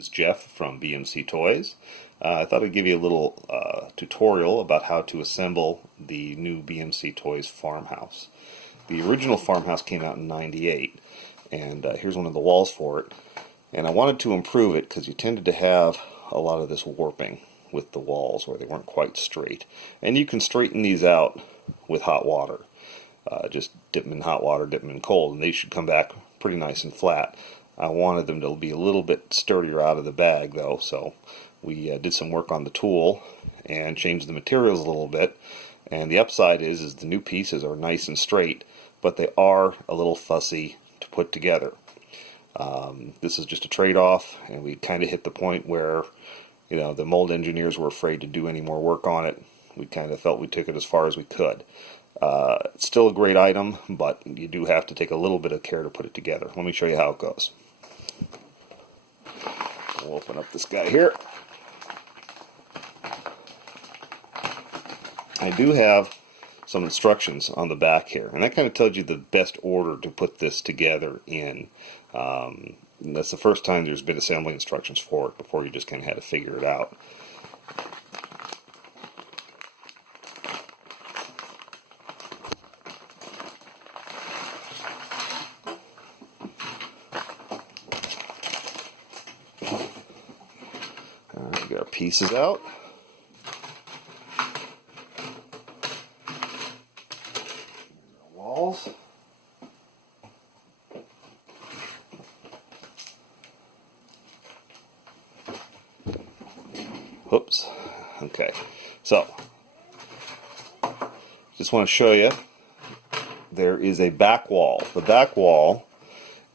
This is Jeff from BMC Toys. I thought I'd give you a little tutorial about how to assemble the new BMC Toys farmhouse. The original farmhouse came out in '98, and here's one of the walls for it. And I wanted to improve it because you tended to have a lot of this warping with the walls where they weren't quite straight. And you can straighten these out with hot water. Just dip them in hot water, dip them in cold, and they should come back pretty nice and flat. I wanted them to be a little bit sturdier out of the bag though, so we did some work on the tool and changed the materials a little bit. And the upside is the new pieces are nice and straight, but they are a little fussy to put together. This is just a trade-off, and we kind of hit the point where, you know, the mold engineers were afraid to do any more work on it. We kind of felt we took it as far as we could. It's still a great item, but you do have to take a little bit of care to put it together. Let me show you how it goes. We'll open up this guy here. I do have some instructions on the back here, and that kind of tells you the best order to put this together in. That's the first time there's been assembly instructions for it. Before, you just kind of had to figure it out. Alright, get our pieces out. Walls. Oops. Okay. So, just want to show you there is a back wall. The back wall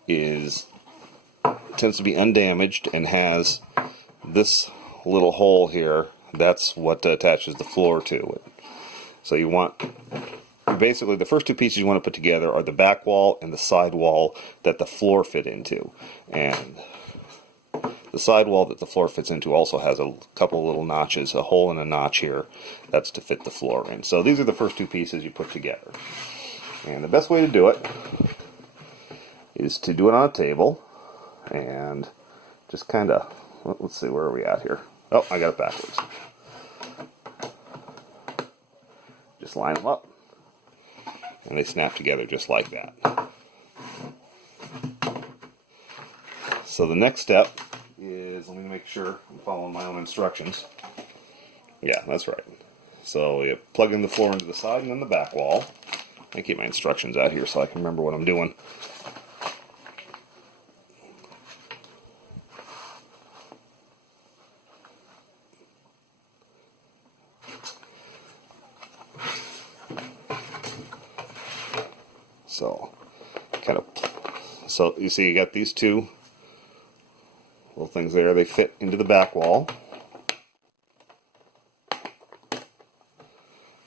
tends to be undamaged and has this little hole here. That's what attaches the floor to it. So you want, basically, the first two pieces you want to put together are the back wall and the side wall that the floor fit into. And the side wall that the floor fits into also has a couple of little notches, a hole and a notch here. That's to fit the floor in. So these are the first two pieces you put together. And the best way to do it is to do it on a table and just kind of, let's see, where are we at here? Oh, I got it backwards. Just line them up, and they snap together just like that. So the next step is, let me make sure I'm following my own instructions. Yeah, that's right. So you plug in the floor into the side and then the back wall. I keep my instructions out here so I can remember what I'm doing. So you see, you got these two little things there. They fit into the back wall.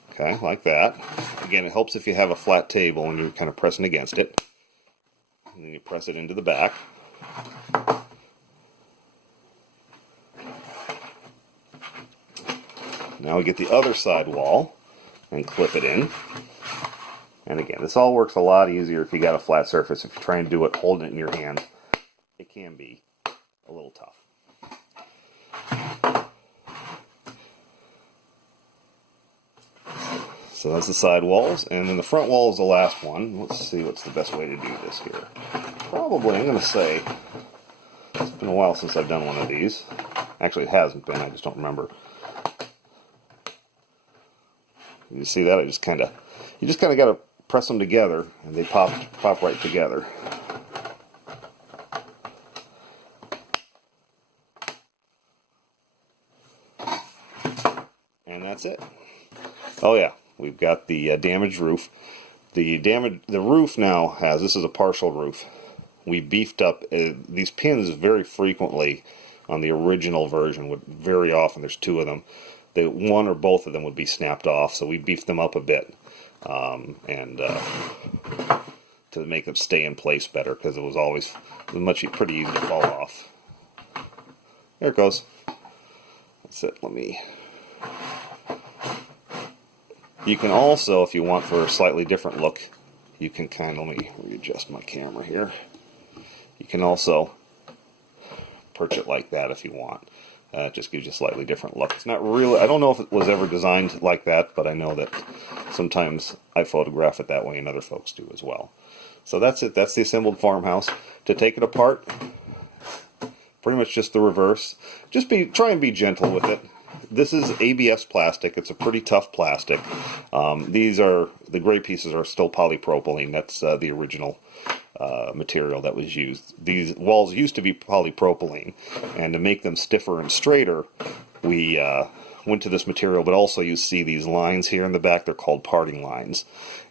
Okay, like that. Again, it helps if you have a flat table and you're kind of pressing against it. And then you press it into the back. Now we get the other side wall and clip it in. And again, this all works a lot easier if you got a flat surface. If you're trying to do it holding it in your hand, it can be a little tough. So that's the side walls, and then the front wall is the last one. Let's see what's the best way to do this here. Probably, I'm going to say, it's been a while since I've done one of these. Actually, it hasn't been, I just don't remember. You see that? You just kind of got to press them together, and they pop right together. And that's it. Oh yeah, we've got the damaged roof. The roof now has, this is a partial roof. We beefed up these pins very frequently on the original version. Very often, there's two of them. One or both of them would be snapped off, so we beefed them up a bit. To make them stay in place better, because it was pretty easy to fall off. There it goes. That's it. You can also, if you want for a slightly different look, you can let me readjust my camera here. You can also perch it like that if you want. It just gives you a slightly different look. It's not really, I don't know if it was ever designed like that, but I know that sometimes I photograph it that way and other folks do as well. So that's it. That's the assembled farmhouse. To take it apart, pretty much just the reverse. Just try and be gentle with it. This is ABS plastic. It's a pretty tough plastic. The gray pieces are still polypropylene. That's the original material that was used. These walls used to be polypropylene, and to make them stiffer and straighter, we went to this material, but also you see these lines here in the back. They're called parting lines,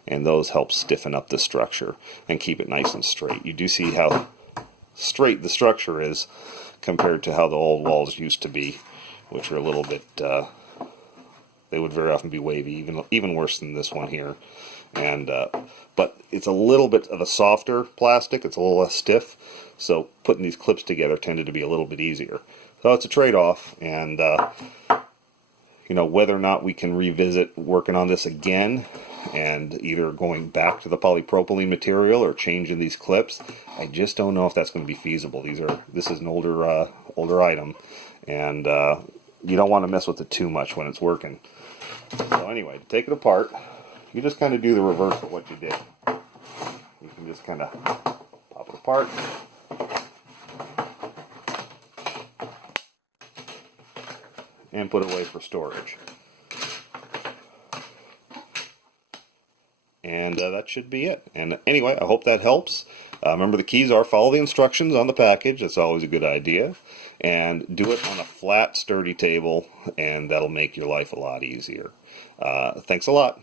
and those help stiffen up the structure and keep it nice and straight. You do see how straight the structure is compared to how the old walls used to be, which are a little bit, they would very often be wavy, even worse than this one here. And but it's a little bit of a softer plastic. It's a little less stiff, so putting these clips together tended to be a little bit easier. So it's a trade-off, and you know, whether or not we can revisit working on this again and either going back to the polypropylene material or changing these clips, I just don't know if that's going to be feasible. This is an older item, and you don't want to mess with it too much when it's working. So anyway, to take it apart, you just kind of do the reverse of what you did. You can just kind of pop it apart. And put it away for storage. And that should be it. And anyway, I hope that helps. Remember, the keys are follow the instructions on the package. That's always a good idea. And do it on a flat, sturdy table, and that'll make your life a lot easier. Thanks a lot.